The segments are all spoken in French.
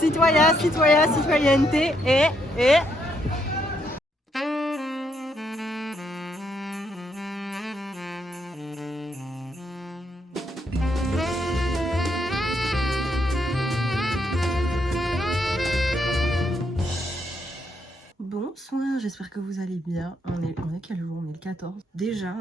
Citoyen, citoyen, citoyenneté et... Bonsoir, j'espère que vous allez bien. On est quel jour? On est le 14.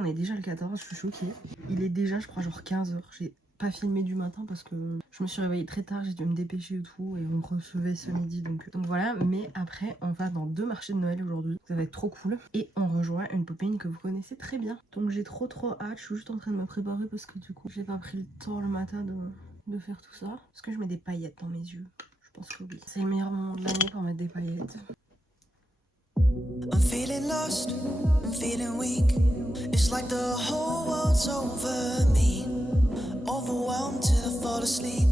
On est déjà le 14, je suis choquée. Il est déjà, je crois, genre 15h. J'ai pas filmé du matin parce que je me suis réveillée très tard, j'ai dû me dépêcher et tout. Et on recevait ce midi, donc voilà. Mais après, on va dans 2 marchés de Noël aujourd'hui. Ça va être trop cool. Et on rejoint une copine que vous connaissez très bien. Donc j'ai trop hâte. Je suis juste en train de me préparer parce que du coup, j'ai pas pris le temps le matin de faire tout ça. Est-ce que je mets des paillettes dans mes yeux? Je pense que oui. C'est le meilleur moment de l'année pour mettre des paillettes. I'm feeling lost, I'm feeling weak. It's like the whole world's over me. Overwhelmed till I fall asleep.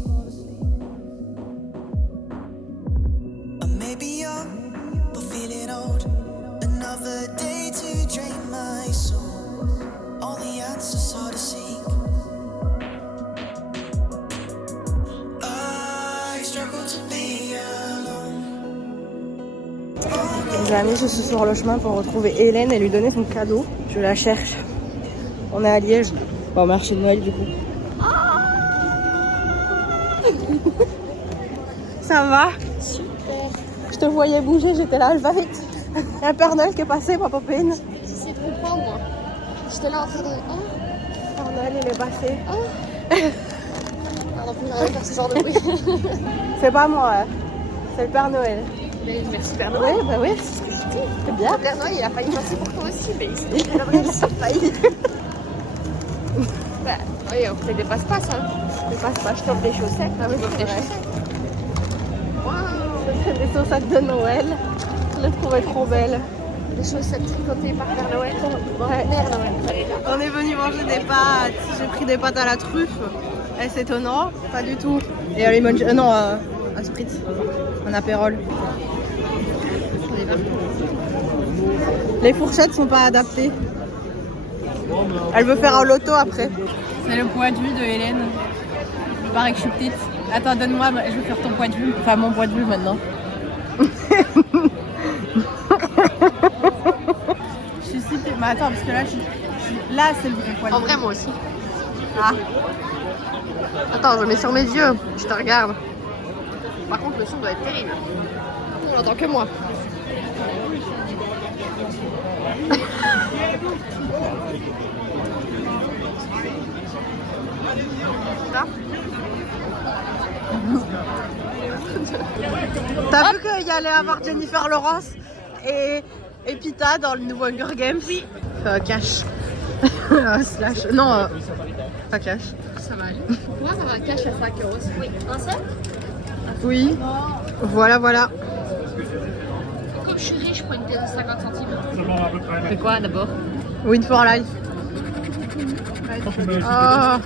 I may be young, but feeling old. Another day to drain my soul. All the answers are to seek. I struggle to be alone. Les amis, je suis sur le chemin pour retrouver Hélène et lui donner son cadeau. Je la cherche. On est à Liège. Bon, au marché de Noël du coup. Ça va? Super. Je te voyais bouger, j'étais là, je vais vite. Il y a un Père Noël qui est passé, ma copine. J'essaie de comprendre, moi. J'étais là en train de... Oh, Père Noël, il est passé. oh. Pardon, faut que j'arrête de faire ce genre de bruit. C'est pas moi, hein. C'est le Père Noël. Mais merci Père Oui, Noël. bah oui. C'est bien. Père Noël, il a failli passer pour toi aussi, mais il s'est failli. Bah, oui, on fait des passe-passe, hein. Je passe pas, je t'offre des chaussettes. Ah oui, c'est Des vrai. chaussettes. Waouh. C'est des chaussettes de Noël. Je les trouvais trop belles. Des chaussettes tricotées par Père Noël. Ouais. Père Noël. On est venu manger des pâtes. J'ai pris des pâtes à la truffe. Est-ce étonnant? Pas du tout. Et à lemon... non, à spritz. Un apérole. Les fourchettes sont pas adaptées. Elle veut faire un loto après. C'est le poids de vue de Hélène. Il paraît que je suis petite. Attends, donne-moi, je vais faire ton poids de vue. Enfin, mon poids de vue maintenant. Je suis si petite. Mais attends, parce que là, là c'est le vrai poids de vue. En vrai, moi aussi. Ah. Attends, je mets sur mes yeux. Je te regarde. Par contre, le son doit être terrible. On n'entend que moi. T'as vu qu'il y allait avoir Jennifer Lawrence et Pita dans le nouveau Hunger Games? Oui. Cash. Slash. Non, pas cash. Ça va aller. Moi, ça va cash à 5 euros. Oui. Un seul? Oui. Voilà, voilà. Comme je suis riche, je prends une pièce de 50 centimes. C'est quoi d'abord? Win for life. Oh.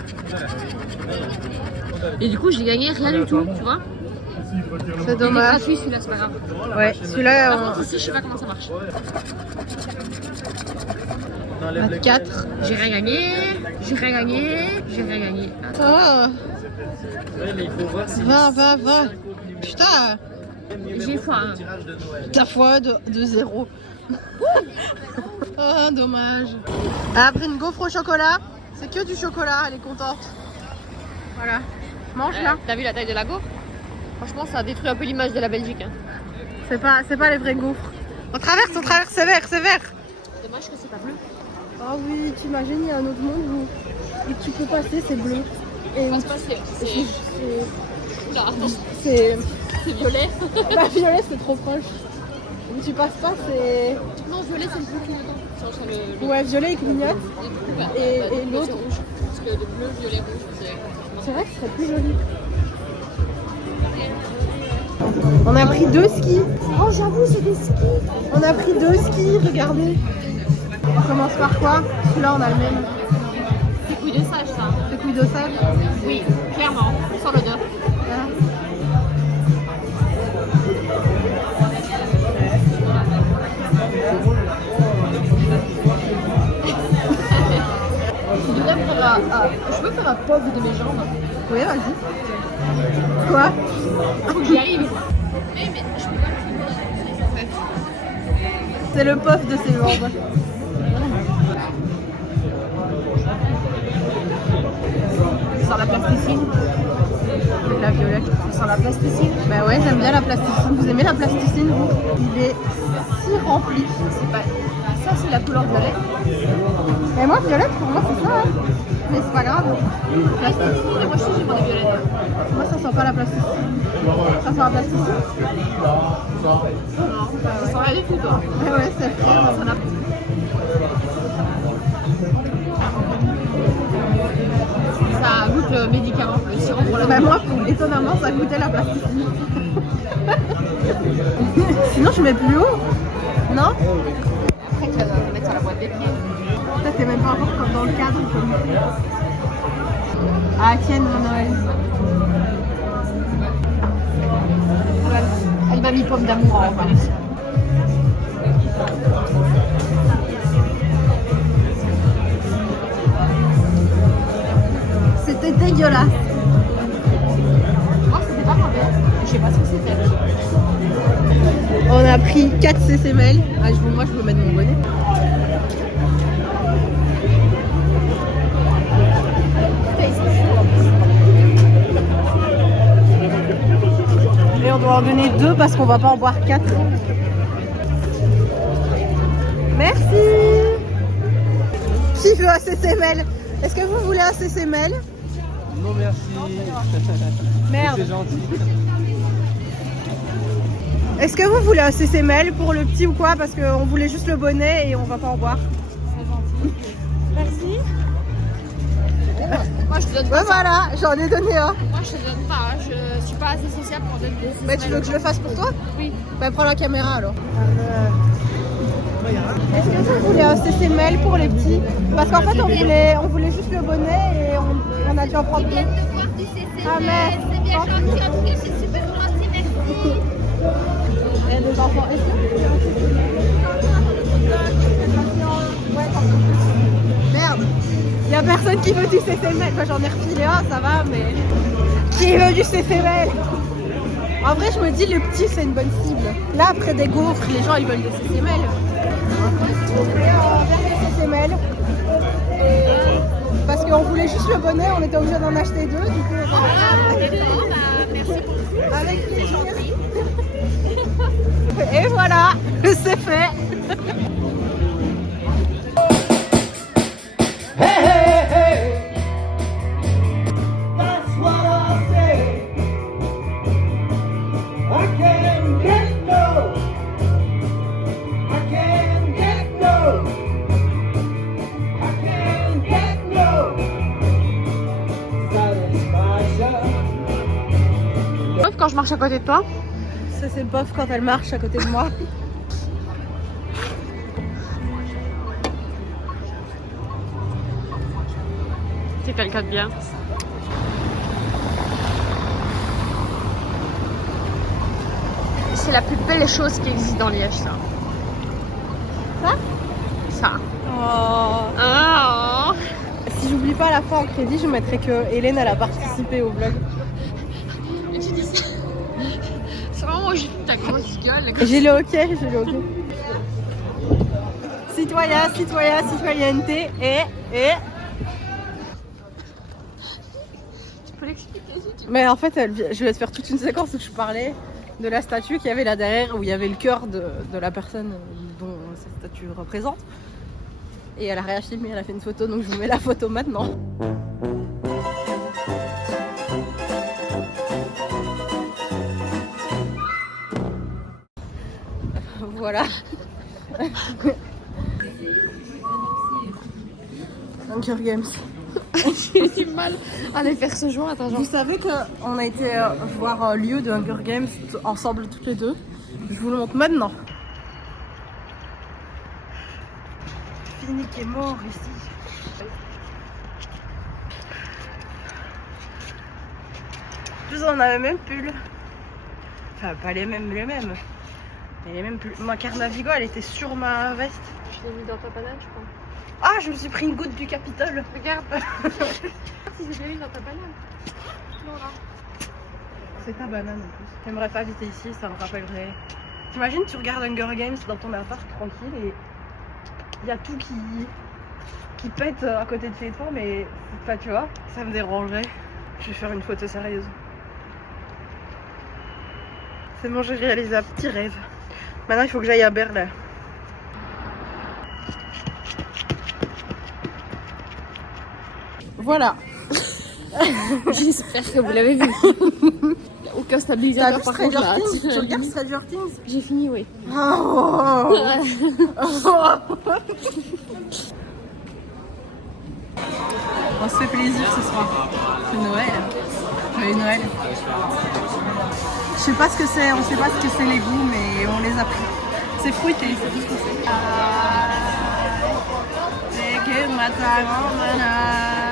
Et du coup, j'ai gagné rien du tout, tu vois? C'est Il est dommage. gratuit celui-là, c'est pas grave. Ouais, celui-là, Par contre, ici, je sais pas comment ça marche. 24. J'ai rien gagné, j'ai rien gagné, j'ai rien gagné. Oh. 20, 20, 20. Putain. J'ai x1. Ta fois de 0. Oh, dommage. Elle a pris une gaufre au chocolat. C'est que du chocolat, elle est contente. Voilà. Mange là. T'as vu la taille de la gaufre? Franchement, ça a détruit un peu l'image de la Belgique. Hein. C'est pas les vrais gaufres. On traverse, c'est vert, c'est vert. Dommage que c'est pas bleu. Ah oui, t'imagines, il y a un autre monde où tu peux passer, c'est bleu. Et On se passe, Oula, attention, c'est c'est violet. bah, violet, c'est trop proche. Où tu passes pas, c'est... Non, violet, c'est le plus clignotant. Sur le... Ouais, violet, il clignote. Et l'autre... c'est rouge. Parce que le bleu, violet, rouge, c'est... C'est vrai que ce serait plus joli. On a pris 2 skis. Oh, j'avoue, c'est des skis. On a pris 2 skis, regardez. On commence par quoi? Celui-là, on a le même. C'est couilles de sage, ça. C'est couille de sable. Oui, clairement, sans l'odeur. Hein. Je devrais faire je peux faire un pauvre de mes jambes. Oui, vas-y. Quoi? Faut que j'y arrive. Mais je peux pas le filmer en fait. C'est le pof de ces jambes. Sans la plasticine. Avec la violette. Sans la plasticine. Bah ouais, j'aime bien la plasticine. Vous aimez la plasticine, vous? Il est si rempli. C'est pas... Ça c'est la couleur violette. Mais moi, violette, pour moi, c'est ça. Hein. Mais c'est pas grave. Plasticine, moi je sais j'ai demandé violette. Moi, ça sent pas la plasticine. Ça sent la plasticine? Non, ça sent rien du tout toi. Mais ouais, c'est frais. Ça n'a Ça goûte le médicament, le sirop pour la Bah moi, étonnamment, ça goûtait la plasticine. Sinon, je mets plus haut. Non? Après tu vas mettre sur la boîte des pieds. Peut-être t'es même pas encore comme dans le cadre. Comme... Ah, tiens, Noël. Elle m'a mis pomme d'amour en fait. C'était dégueulasse. Moi c'était pas mauvais. Je sais pas ce que c'était. On a pris 4 CCML. Ah, moi, je veux mettre mon bonnet. Et on doit en donner 2 parce qu'on va pas en boire 4. Merci. Qui veut un CCML? Est-ce que vous voulez un CCML? Non merci. Merde. C'est gentil. Est-ce que vous voulez un CCML pour le petit ou quoi? Parce qu'on voulait juste le bonnet et on va pas en boire. Merci. Moi je te donne Ouais, pas ça. voilà, j'en ai donné un. Moi je te donne pas. Je suis pas assez sociable pour donner des. Bah, tu veux que je le fasse pour toi? Oui. Bah, prends la caméra alors. Est-ce que vous voulez un CCML pour les petits? Parce qu'en fait, on voulait juste le bonnet et on a dû en prendre deux. de voir du CCML, Ah, merde. c'est bien gentil, en tout cas c'est super gentil, merci. Et des enfants, est-ce que vous voulez un CCML? Merde, il y a personne qui veut du CCML. Enfin, j'en ai refilé un, ça va, mais qui veut du CCML? En vrai, je me dis, les petits, c'est une bonne cible. Là, après des gaufres, les gens, ils veulent des CCML. CCML. Parce qu'on voulait juste le bonnet, on était obligé d'en acheter 2. Du coup, avec plaisir. Et voilà, c'est fait. That's what I say. I can't get no. I can't get no. I can't get no satisfaction. Sauf quand je marche à côté de toi. Ça, c'est le pof quand elle marche à côté de moi. C'est quelqu'un de bien. C'est la plus belle chose qui existe dans Liège, ça. Ça? Ça. Oh. Ah. Si j'oublie pas à la fin en crédit, je mettrai que Hélène elle a participé au vlog. Et tu dis ça. C'est vraiment j'ai ta grosse gueule. J'ai le hockey, j'ai le hockey. Citoyen, citoyen, citoyenneté et... Tu peux l'expliquer si tu veux. Mais en fait, je vais te faire toute une séquence où je parlais de la statue qu'il y avait là derrière, où il y avait le cœur de la personne dont cette statue représente. Et elle a réafilmé, elle a fait une photo, donc je vous mets la photo maintenant. Voilà. Hunger Games. J'ai du mal à les faire ce jour. Attends, genre. Vous savez qu'on a été voir un lieu de Hunger Games ensemble toutes les deux. Je vous le montre maintenant. Fini qui est mort ici. Plus on avait même pull. Enfin pas les mêmes. Mais les mêmes pulls. Ma carte Navigo elle était sur ma veste. Je l'ai mis dans ta banane, je crois. Ah je me suis pris une goutte du Capitole. Regarde. Si je l'ai mis dans ta banane. Non, là. c'est ta banane en plus. J'aimerais pas habiter ici, ça me rappellerait. T'imagines, tu regardes Hunger Games dans ton appart tranquille et il y a tout qui pète à côté de chez toi, mais enfin, tu vois, ça me dérangerait. Je vais faire une photo sérieuse. C'est bon, j'ai réalisé un petit rêve. Maintenant, il faut que j'aille à Berlin. Voilà. J'espère que vous l'avez vu. Aucun stabilisateur par contre là. Tu regardes Stranger Things? J'ai fini, oui. Oh. On se fait plaisir ce soir. C'est Noël. Joyeux Noël. Je sais pas ce que c'est, on sait pas ce que c'est les goûts, mais on les a pris. C'est fruité, c'est tout ce que c'est.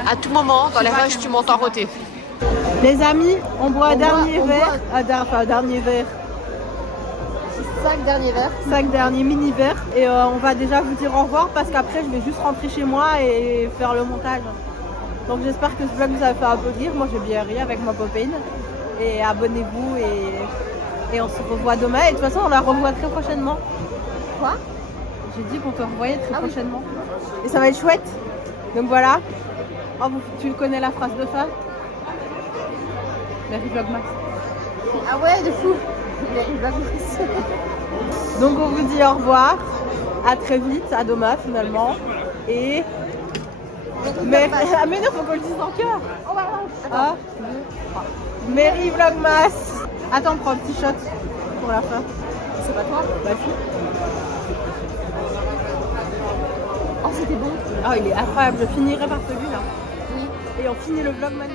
À tout moment, dans les rushs, tu montes en roté. Les amis, on boit un dernier verre. Enfin, un dernier verre. 5 derniers verres. 5 derniers mini verres. Et on va déjà vous dire au revoir parce qu'après, je vais juste rentrer chez moi et faire le montage. Donc j'espère que ce vlog vous a fait un peu rire. Moi, j'ai bien ri avec ma copine. Et abonnez-vous et on se revoit demain. Et de toute façon, on la revoit très prochainement. Quoi? J'ai dit qu'on te revoyait très prochainement. Et ça va être chouette. Donc voilà. Oh, tu connais la phrase de fin? Merry Vlogmas. Ah ouais, de fou. Merry Vlogmas. Donc on vous dit au revoir. À très vite. À demain finalement. Et... Mais non, faut qu'on le dise en cœur. Oh bah non. Ah. Merry Vlogmas. Attends, on prend un petit shot pour la fin. C'est pas toi? Bah si. Oh, c'était bon. Ah, il est incroyable. Je finirai par celui-là. Oui. Et on finit le vlog maintenant.